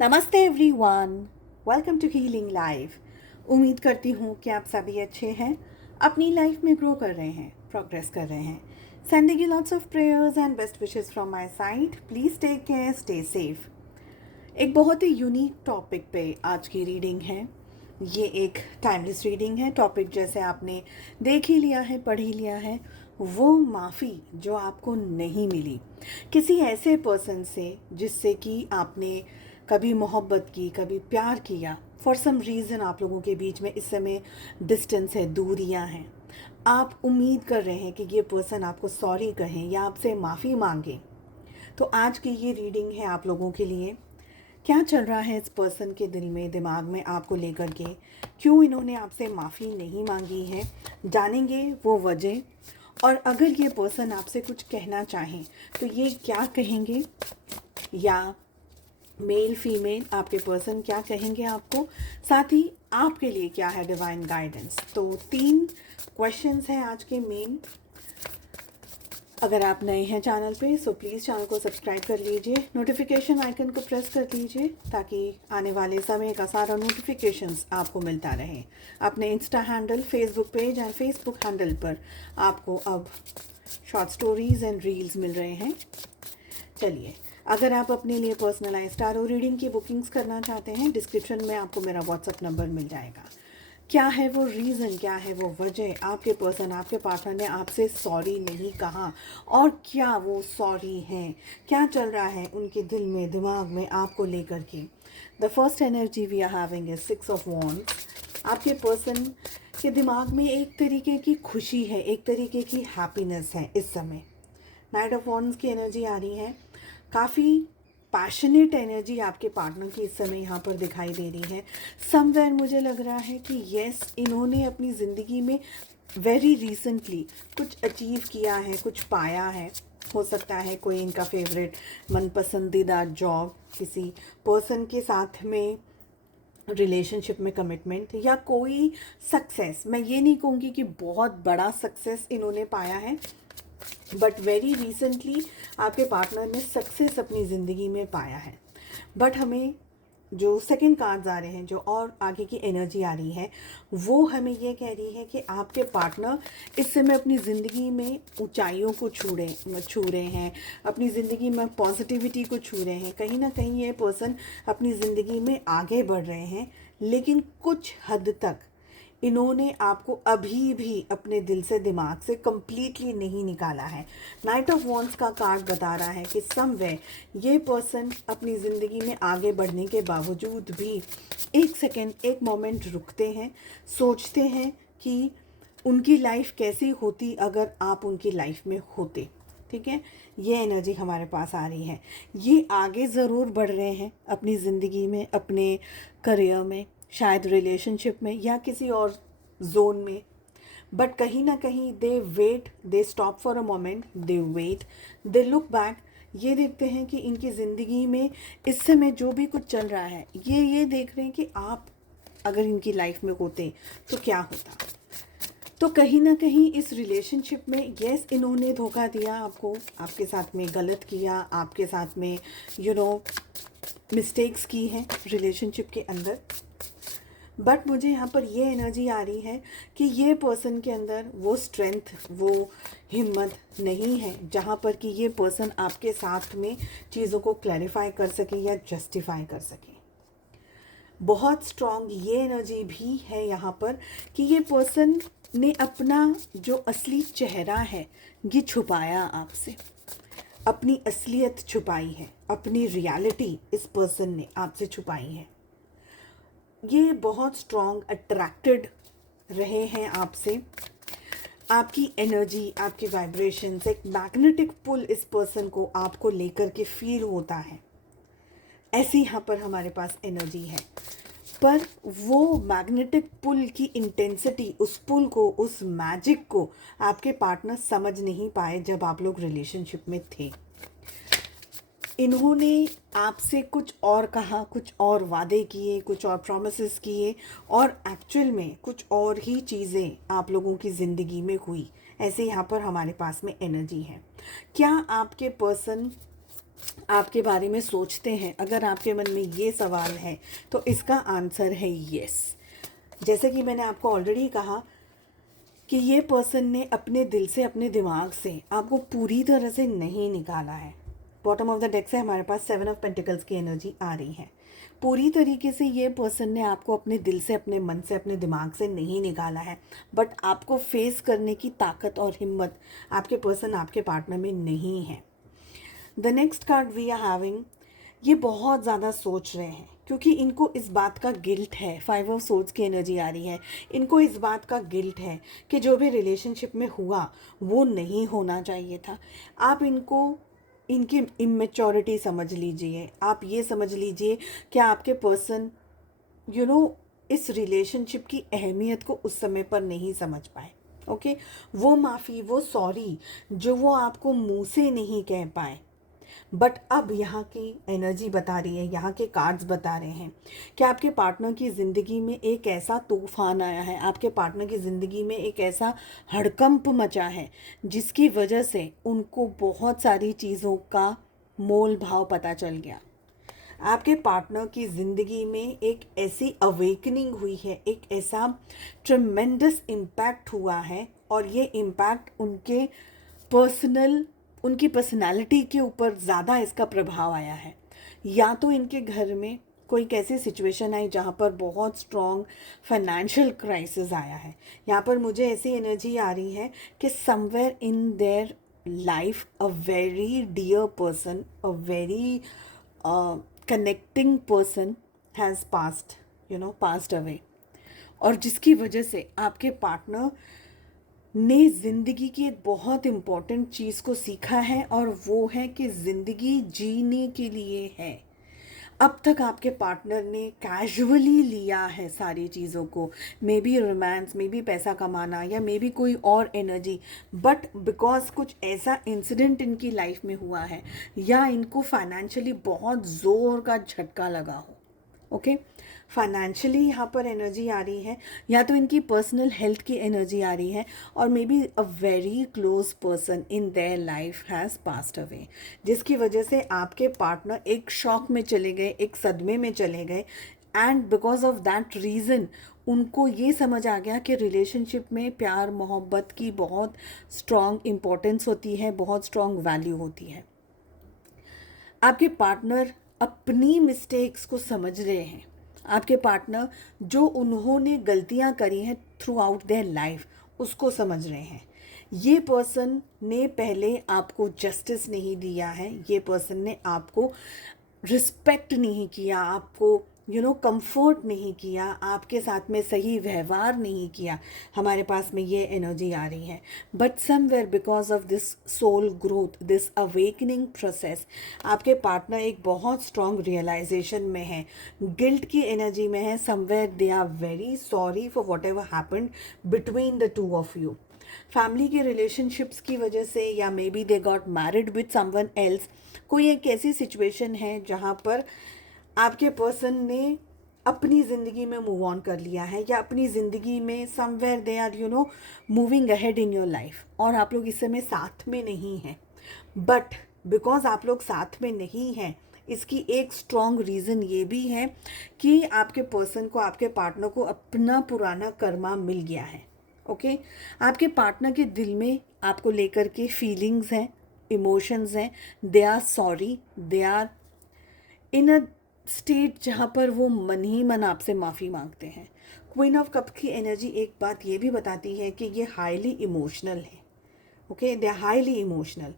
नमस्ते everyone, welcome to healing life. उम्मीद करती हूँ कि आप सभी अच्छे हैं, अपनी लाइफ में ग्रो कर रहे हैं, प्रोग्रेस कर रहे हैं। Sending you lots of prayers and best wishes from my side. Please take care, stay safe. एक बहुत ही यूनिक टॉपिक पे आज की रीडिंग है। ये एक टाइमलेस रीडिंग है। टॉपिक जैसे आपने देख ही लिया है, पढ़ ही लिया है, वो माफ़ी जो आपको नहीं मिली किसी ऐसे पर्सन से जिससे कि आपने कभी मोहब्बत की, कभी प्यार किया। फॉर सम रीज़न आप लोगों के बीच में इस समय डिस्टेंस है, दूरियां हैं। आप उम्मीद कर रहे हैं कि ये पर्सन आपको सॉरी कहें या आपसे माफ़ी मांगे। तो आज की ये रीडिंग है आप लोगों के लिए। क्या चल रहा है इस पर्सन के दिल में, दिमाग में आपको लेकर के, क्यों इन्होंने आपसे माफ़ी नहीं मांगी है, जानेंगे वो वजह। और अगर ये पर्सन आपसे कुछ कहना चाहें तो ये क्या कहेंगे, या मेल फीमेल आपके पर्सन क्या कहेंगे आपको, साथ ही आपके लिए क्या है डिवाइन गाइडेंस। तो 3 क्वेश्चंस हैं आज के मेन। अगर आप नए हैं चैनल पे सो प्लीज़ चैनल को सब्सक्राइब कर लीजिए, नोटिफिकेशन आइकन को प्रेस कर दीजिए ताकि आने वाले समय का सारा नोटिफिकेशंस आपको मिलता रहे। अपने Insta handle, Facebook page and Facebook handle पर आपको अब शॉर्ट स्टोरीज़ एंड रील्स मिल रहे हैं। चलिए, अगर आप अपने लिए पर्सनलाइज टारो रीडिंग की बुकिंग्स करना चाहते हैं, डिस्क्रिप्शन में आपको मेरा व्हाट्सअप नंबर मिल जाएगा। क्या है वो रीज़न, क्या है वो वजह आपके पर्सन, आपके पार्टनर ने आपसे सॉरी नहीं कहा, और क्या वो सॉरी हैं, क्या चल रहा है उनके दिल में, दिमाग में आपको लेकर के। The first energy we are having is 6 of wands. आपके पर्सन के दिमाग में एक तरीके की खुशी है, एक तरीके की हैप्पीनेस है इस समय। नाइट ऑफ वॉन्ड्स की एनर्जी आ रही है। काफ़ी पैशनेट एनर्जी आपके पार्टनर की इस समय यहाँ पर दिखाई दे रही है। समवेयर मुझे लग रहा है कि यस, इन्होंने अपनी ज़िंदगी में वेरी रिसेंटली कुछ अचीव किया है, कुछ पाया है। हो सकता है कोई इनका फेवरेट मन पसंदीदा जॉब, किसी पर्सन के साथ में रिलेशनशिप में कमिटमेंट, या कोई सक्सेस। मैं ये नहीं कहूँगी कि बहुत बड़ा सक्सेस इन्होंने पाया है, बट वेरी रिसेंटली आपके पार्टनर ने सक्सेस अपनी ज़िंदगी में पाया है। बट हमें जो सेकंड कार्ड्स आ रहे हैं, जो और आगे की एनर्जी आ रही है, वो हमें ये कह रही है कि आपके पार्टनर इस समय अपनी ज़िंदगी में ऊंचाइयों को छू रहे हैं, अपनी ज़िंदगी में पॉजिटिविटी को छू रहे हैं। कहीं ना कहीं ये पर्सन अपनी ज़िंदगी में आगे बढ़ रहे हैं, लेकिन कुछ हद तक इन्होंने आपको अभी भी अपने दिल से, दिमाग से कंप्लीटली नहीं निकाला है। नाइट ऑफ वॉन्ड्स का कार्ड बता रहा है कि समवेयर ये पर्सन अपनी ज़िंदगी में आगे बढ़ने के बावजूद भी एक सेकेंड, एक मोमेंट रुकते हैं, सोचते हैं कि उनकी लाइफ कैसी होती अगर आप उनकी लाइफ में होते। ठीक है, ये एनर्जी हमारे पास आ रही है। ये आगे ज़रूर बढ़ रहे हैं अपनी ज़िंदगी में, अपने करियर में, शायद रिलेशनशिप में या किसी और जोन में। बट कहीं ना कहीं they wait, they stop for a moment, they wait, they look back. ये देखते हैं कि इनकी ज़िंदगी में इस समय जो भी कुछ चल रहा है, ये देख रहे हैं कि आप अगर इनकी लाइफ में होते तो क्या होता। तो कहीं ना कहीं इस रिलेशनशिप में यस, इन्होंने धोखा दिया आपको, आपके साथ में गलत किया, आपके साथ में मिस्टेक्स की हैं रिलेशनशिप के अंदर। बट मुझे यहाँ पर ये एनर्जी आ रही है कि ये पर्सन के अंदर वो स्ट्रेंथ, वो हिम्मत नहीं है जहाँ पर कि ये पर्सन आपके साथ में चीज़ों को क्लैरिफाई कर सके या जस्टिफाई कर सके। बहुत स्ट्रॉन्ग ये एनर्जी भी है यहाँ पर कि ये पर्सन ने अपना जो असली चेहरा है ये छुपाया आपसे, अपनी असलियत छुपाई है, अपनी रियलिटी इस पर्सन ने आपसे छुपाई है। ये बहुत स्ट्रॉन्ग अट्रैक्टेड रहे हैं आपसे। आपकी एनर्जी, आपकी वाइब्रेशंस, एक मैग्नेटिक पुल इस पर्सन को आपको लेकर के फील होता है। ऐसी यहाँ पर हमारे पास एनर्जी है। पर वो मैग्नेटिक पुल की इंटेंसिटी, उस पुल को, उस मैजिक को आपके पार्टनर समझ नहीं पाए जब आप लोग रिलेशनशिप में थे। इन्होंने आपसे कुछ और कहा, कुछ और वादे किए, कुछ और प्रॉमिसेस किए, और एक्चुअल में कुछ और ही चीज़ें आप लोगों की ज़िंदगी में हुई। ऐसे यहाँ पर हमारे पास में एनर्जी है। क्या आपके पर्सन आपके बारे में सोचते हैं, अगर आपके मन में ये सवाल है तो इसका आंसर है यस। जैसे कि मैंने आपको ऑलरेडी कहा कि ये पर्सन ने अपने दिल से, अपने दिमाग से आपको पूरी तरह से नहीं निकाला है। बॉटम ऑफ द डेक से हमारे पास 7 ऑफ पेंटिकल्स की एनर्जी आ रही है। पूरी तरीके से ये पर्सन ने आपको अपने दिल से, अपने मन से, अपने दिमाग से नहीं निकाला है, बट आपको फेस करने की ताकत और हिम्मत आपके पर्सन, आपके पार्टनर में नहीं है। The next card we are having, ये बहुत ज़्यादा सोच रहे हैं क्योंकि इनको इस बात का गिल्ट है। 5 ऑफ सोर्ड्स की एनर्जी आ रही है। इनको इस बात का गिल्ट है कि जो भी रिलेशनशिप में हुआ वो नहीं होना चाहिए था। आप इनको, इनकी इमेच्योरिटी समझ लीजिए। आप ये समझ लीजिए कि आपके पर्सन इस रिलेशनशिप की अहमियत को उस समय पर नहीं समझ पाए। ओके, वो माफ़ी, वो सॉरी जो वो आपको मुंह से नहीं कह पाए, बट अब यहाँ की एनर्जी बता रही है, यहाँ के कार्ड्स बता रहे हैं कि आपके पार्टनर की ज़िंदगी में एक ऐसा तूफान आया है, आपके पार्टनर की ज़िंदगी में एक ऐसा हड़कंप मचा है जिसकी वजह से उनको बहुत सारी चीज़ों का मोल भाव पता चल गया। आपके पार्टनर की ज़िंदगी में एक ऐसी अवेकनिंग हुई है, एक ऐसा ट्रेमेंडस इम्पैक्ट हुआ है, और ये इम्पैक्ट उनकी पर्सनालिटी के ऊपर ज़्यादा इसका प्रभाव आया है। या तो इनके घर में कोई कैसी सिचुएशन आई जहाँ पर बहुत स्ट्रॉन्ग फाइनेंशियल क्राइसिस आया है। यहाँ पर मुझे ऐसी एनर्जी आ रही है कि somewhere in their life a very dear person, a very connecting person has passed away, और जिसकी वजह से आपके पार्टनर ने ज़िंदगी की एक बहुत इम्पॉर्टेंट चीज़ को सीखा है, और वो है कि ज़िंदगी जीने के लिए है। अब तक आपके पार्टनर ने कैजुअली लिया है सारी चीज़ों को, may be romance, may be पैसा कमाना, या मे बी कोई और एनर्जी, बट बिकॉज कुछ ऐसा इंसिडेंट इनकी लाइफ में हुआ है, या इनको फाइनेंशियली बहुत ज़ोर का झटका लगा हो। ओके, फाइनेंशियली यहाँ पर एनर्जी आ रही है, या तो इनकी पर्सनल हेल्थ की एनर्जी आ रही है, और may be a very close person in their life has passed away, जिसकी वजह से आपके पार्टनर एक शॉक में चले गए, एक सदमे में चले गए, and because of that reason उनको ये समझ आ गया कि रिलेशनशिप में प्यार मोहब्बत की बहुत स्ट्रॉन्ग इम्पोर्टेंस होती है, बहुत स्ट्रॉन्ग वैल्यू होती है। आपके पार्टनर अपनी मिस्टेक्स को समझ रहे हैं। आपके पार्टनर जो उन्होंने गलतियां करी हैं थ्रू आउट देयर लाइफ, उसको समझ रहे हैं। ये पर्सन ने पहले आपको जस्टिस नहीं दिया है, ये पर्सन ने आपको रिस्पेक्ट नहीं किया, आपको कंफर्ट नहीं किया, आपके साथ में सही व्यवहार नहीं किया। हमारे पास में ये एनर्जी आ रही है, but somewhere because of this soul growth, this awakening process, आपके पार्टनर एक बहुत स्ट्रॉन्ग रियलाइजेशन में है, गिल्ट की एनर्जी में है। Somewhere they are very sorry for whatever happened between the two of you. Family के रिलेशनशिप्स की वजह से, या maybe they got married with someone else, कोई एक ऐसी सिचुएशन है जहाँ पर आपके पर्सन ने अपनी ज़िंदगी में मूव ऑन कर लिया है, या अपनी ज़िंदगी में somewhere they are moving ahead in your life, और आप लोग इस समय साथ में नहीं हैं। बट बिकॉज आप लोग साथ में नहीं हैं, इसकी एक स्ट्रॉन्ग रीज़न ये भी है कि आपके पर्सन को, आपके पार्टनर को अपना पुराना कर्मा मिल गया है। ओके, आपके पार्टनर के दिल में आपको लेकर के फीलिंग्स हैं, इमोशंस हैं, they are sorry, they are in a state जहाँ पर वो मन ही मन आपसे माफ़ी मांगते हैं। क्वीन ऑफ कप की एनर्जी एक बात ये भी बताती है कि ये हाईली इमोशनल है। Okay, they are highly emotional.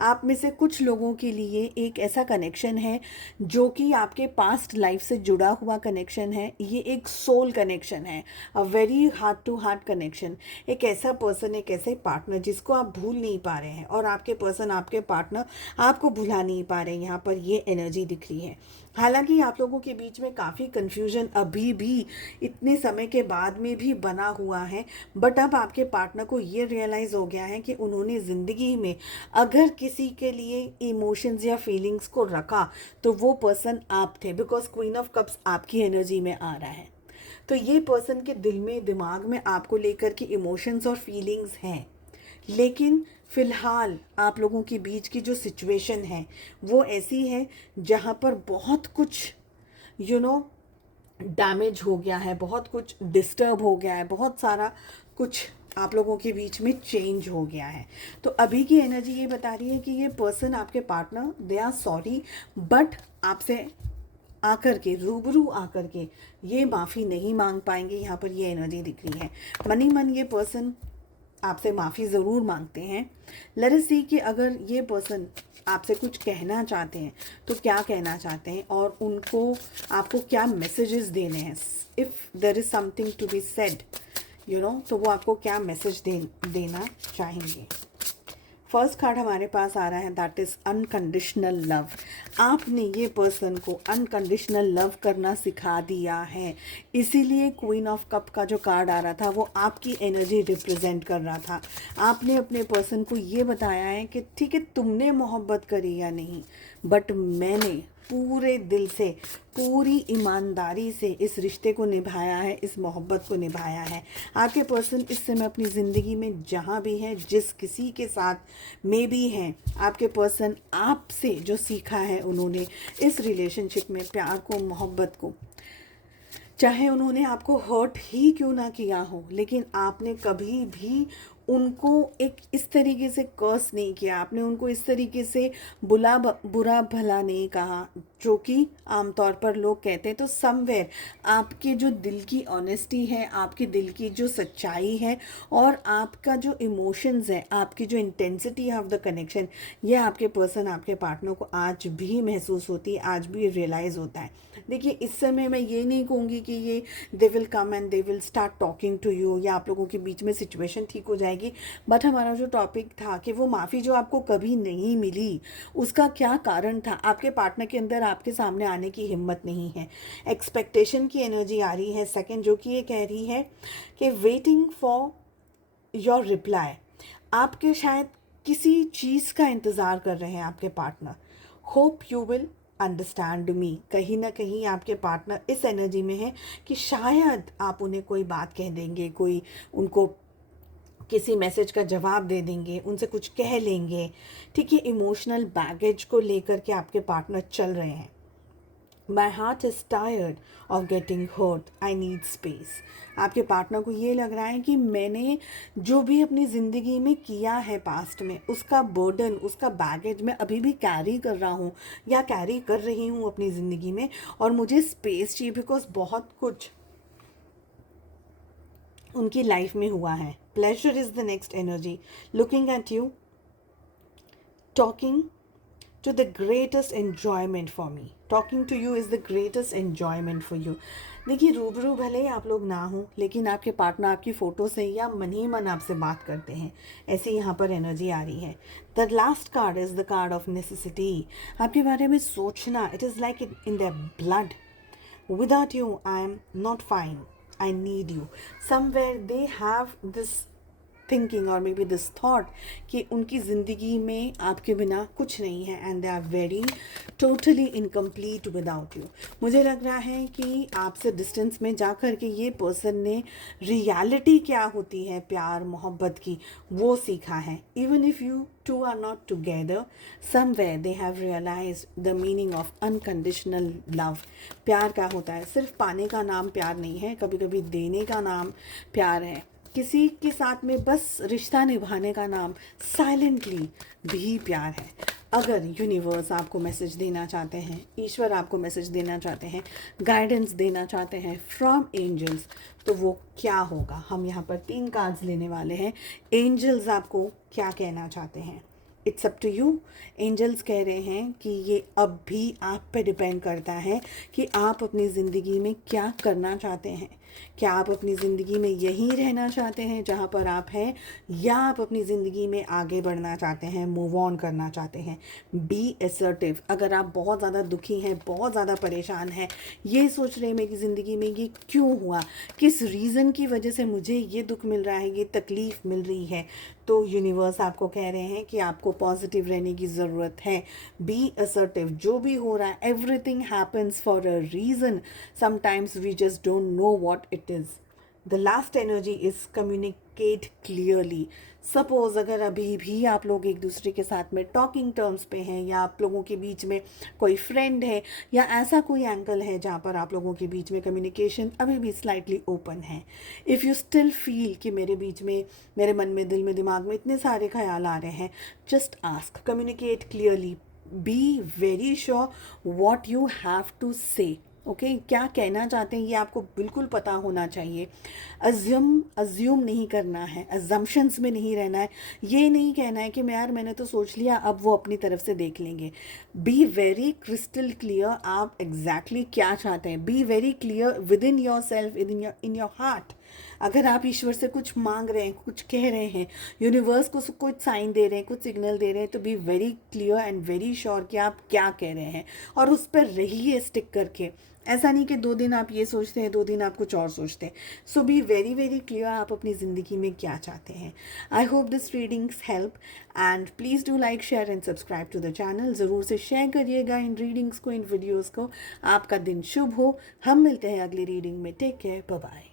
आप में से कुछ लोगों के लिए एक ऐसा कनेक्शन है जो कि आपके पास्ट लाइफ से जुड़ा हुआ कनेक्शन है। ये एक सोल कनेक्शन है, a very heart to heart connection. एक ऐसा पर्सन, एक ऐसे पार्टनर जिसको आप भूल नहीं पा रहे हैं, और आपके पर्सन, आपके पार्टनर आपको भुला नहीं पा रहे हैं। यहाँ पर ये एनर्जी दिख रही है। हालांकि आप लोगों के बीच में काफ़ी कन्फ्यूजन अभी भी इतने समय के बाद में भी बना हुआ है, बट अब आपके पार्टनर को ये रियलाइज़ हो गया है कि उन्होंने ज़िंदगी में अगर किसी के लिए इमोशंस या फीलिंग्स को रखा तो वो पर्सन आप थे, बिकॉज क्वीन ऑफ कप्स आपकी एनर्जी में आ रहा है। तो ये पर्सन के दिल में, दिमाग में आपको लेकर के इमोशंस और फीलिंग्स हैं, लेकिन फ़िलहाल आप लोगों के बीच की जो सिचुएशन है वो ऐसी है जहाँ पर बहुत कुछ यू नो डैमेज हो गया है, बहुत कुछ डिस्टर्ब हो गया है, बहुत सारा कुछ आप लोगों के बीच में चेंज हो गया है। तो अभी की एनर्जी ये बता रही है कि ये पर्सन, आपके partner, they are sorry, but आपसे आकर के, रूबरू आकर के ये माफ़ी नहीं मांग पाएंगे। यहाँ पर ये एनर्जी दिख रही है। मन ही मन ये पर्सन आपसे माफ़ी ज़रूर मांगते हैं। लेट अस सी कि अगर ये पर्सन आपसे कुछ कहना चाहते हैं तो क्या कहना चाहते हैं और उनको आपको क्या मैसेजेस देने हैं। If there is something to be said तो वो आपको क्या मैसेज देना चाहेंगे। फर्स्ट कार्ड हमारे पास आ रहा है, दैट इज़ अनकंडीशनल लव। आपने ये पर्सन को अनकंडीशनल लव करना सिखा दिया है, इसीलिए क्वीन ऑफ कप का जो कार्ड आ रहा था वो आपकी एनर्जी रिप्रेजेंट कर रहा था। आपने अपने पर्सन को ये बताया है कि ठीक है, तुमने मोहब्बत करी या नहीं, बट मैंने पूरे दिल से, पूरी ईमानदारी से इस रिश्ते को निभाया है, इस मोहब्बत को निभाया है। आपके पर्सन इस समय अपनी ज़िंदगी में जहाँ भी हैं, जिस किसी के साथ में भी हैं, आपके पर्सन आपसे जो सीखा है उन्होंने इस रिलेशनशिप में, प्यार को, मोहब्बत को, चाहे उन्होंने आपको हर्ट ही क्यों ना किया हो, लेकिन आपने कभी भी उनको एक इस तरीके से कर्स नहीं किया, आपने उनको इस तरीके से बुरा भला नहीं कहा जो कि आमतौर पर लोग कहते हैं। तो समवेयर आपके जो दिल की ऑनेस्टी है, आपके दिल की जो सच्चाई है और आपका जो इमोशंस है, आपकी जो इंटेंसिटी ऑफ द कनेक्शन, ये आपके पर्सन, आपके पार्टनर को आज भी महसूस होती है, आज भी रियलाइज़ होता है। देखिए, इस समय मैं ये नहीं कहूँगी कि ये they will come and they will start talking to you या आप लोगों के बीच में सिचुएशन ठीक हो जाएगी, बट हमारा जो टॉपिक था कि वो माफ़ी जो आपको कभी नहीं मिली, उसका क्या कारण था। आपके पार्टनर के अंदर आपके सामने आने की हिम्मत नहीं है, एक्सपेक्टेशन की एनर्जी आ रही है। सेकंड जो कि ये कह रही है कि वेटिंग फॉर योर रिप्लाई, आपके शायद किसी चीज़ का इंतज़ार कर रहे हैं आपके partner. Hope you will understand me, कहीं ना कहीं आपके पार्टनर इस एनर्जी में है कि शायद आप उन्हें कोई बात कह देंगे, कोई उनको किसी मैसेज का जवाब दे देंगे, उनसे कुछ कह लेंगे। ठीक है, इमोशनल बैगेज को लेकर के आपके पार्टनर चल रहे हैं। My heart is tired of getting hurt, I need space. आपके पार्टनर को ये लग रहा है कि मैंने जो भी अपनी ज़िंदगी में किया है पास्ट में, उसका बर्डन, उसका बैगेज मैं अभी भी कैरी कर रहा हूँ या कैरी कर रही हूँ अपनी ज़िंदगी में, और मुझे स्पेस चाहिए बिकॉज बहुत कुछ उनकी लाइफ में हुआ है। Pleasure is the next energy, looking at you, talking to the greatest enjoyment for me. Talking to you is the greatest enjoyment for you. देखिए, रूबरू भले ही आप लोग ना हो, लेकिन आपके पार्टनर आपकी फ़ोटो से या मन ही मन आपसे बात करते हैं, ऐसी यहाँ पर एनर्जी आ रही है। The last card is the card of necessity. आपके बारे में सोचना, it is like in the blood. Without you, I am not fine. I need you. Somewhere they have this thinking और मे बी दिस थॉट कि उनकी ज़िंदगी में आपके बिना कुछ नहीं है and they are very totally incomplete without you. मुझे लग रहा है कि आपसे डिस्टेंस में जा कर के ये पर्सन ने रियलिटी क्या होती है प्यार मोहब्बत की वो सीखा है। Even if you two are not together, somewhere they have realised the meaning of unconditional love. प्यार क्या होता है, सिर्फ पाने का नाम प्यार नहीं है, कभी कभी देने का नाम प्यार है। किसी के साथ में बस रिश्ता निभाने का नाम साइलेंटली भी प्यार है। अगर यूनिवर्स आपको मैसेज देना चाहते हैं, ईश्वर आपको मैसेज देना चाहते हैं, गाइडेंस देना चाहते हैं फ्रॉम एंजल्स, तो वो क्या होगा। हम यहाँ पर 3 कार्ड्स लेने वाले हैं। एंजल्स आपको क्या कहना चाहते हैं, it's up to you. Angels कह रहे हैं कि ये अब भी आप पे डिपेंड करता है कि आप अपनी ज़िंदगी में क्या करना चाहते हैं। क्या आप अपनी ज़िंदगी में यहीं रहना चाहते हैं जहाँ पर आप हैं, या आप अपनी ज़िंदगी में आगे बढ़ना चाहते हैं, मूव ऑन करना चाहते हैं। Be assertive. अगर आप बहुत ज़्यादा दुखी हैं, बहुत ज़्यादा परेशान हैं, ये सोच रहे हैं मेरी ज़िंदगी में ये क्यों हुआ, किस रीज़न की वजह से मुझे ये दुख मिल रहा है, ये तकलीफ़ मिल रही है, तो यूनिवर्स आपको कह रहे हैं कि आपको पॉजिटिव रहने की ज़रूरत है। Be assertive. जो भी हो रहा है, everything happens for a reason, sometimes we just don't know what it is. The last energy is communicate clearly. Suppose अगर अभी भी आप लोग एक दूसरे के साथ में टॉकिंग टर्म्स पे हैं, या आप लोगों के बीच में कोई फ्रेंड है, या ऐसा कोई एंगल है जहाँ पर आप लोगों के बीच में कम्युनिकेशन अभी भी स्लाइटली ओपन है, इफ़ यू स्टिल फील कि मेरे बीच में, मेरे मन में, दिल में, दिमाग में इतने सारे ख्याल आ रहे हैं, just ask, communicate clearly, be very sure what you have to say. Okay, क्या कहना चाहते हैं ये आपको बिल्कुल पता होना चाहिए। अज्यूम नहीं करना है, अजम्पशंस में नहीं रहना है। ये नहीं कहना है कि मैंने तो सोच लिया, अब वो अपनी तरफ से देख लेंगे। बी वेरी क्रिस्टल क्लियर, आप एग्जैक्टली क्या चाहते हैं। Be very clear with in your self, in your heart. अगर आप ईश्वर से कुछ मांग रहे हैं, कुछ कह रहे हैं, यूनिवर्स को कुछ साइन दे रहे हैं, कुछ सिग्नल दे रहे हैं, तो be very clear and very sure कि आप क्या कह रहे हैं, और उस पर रहिए स्टिक करके। ऐसा नहीं कि 2 दिन आप ये सोचते हैं, 2 दिन आप कुछ और सोचते हैं। So be very very clear आप अपनी ज़िंदगी में क्या चाहते हैं। I hope this readings help, and please do like, share and subscribe to the channel. ज़रूर से शेयर करिएगा इन रीडिंग्स को, इन वीडियोज़ को। आपका दिन शुभ हो। हम मिलते हैं अगली रीडिंग में। Take care, bye bye.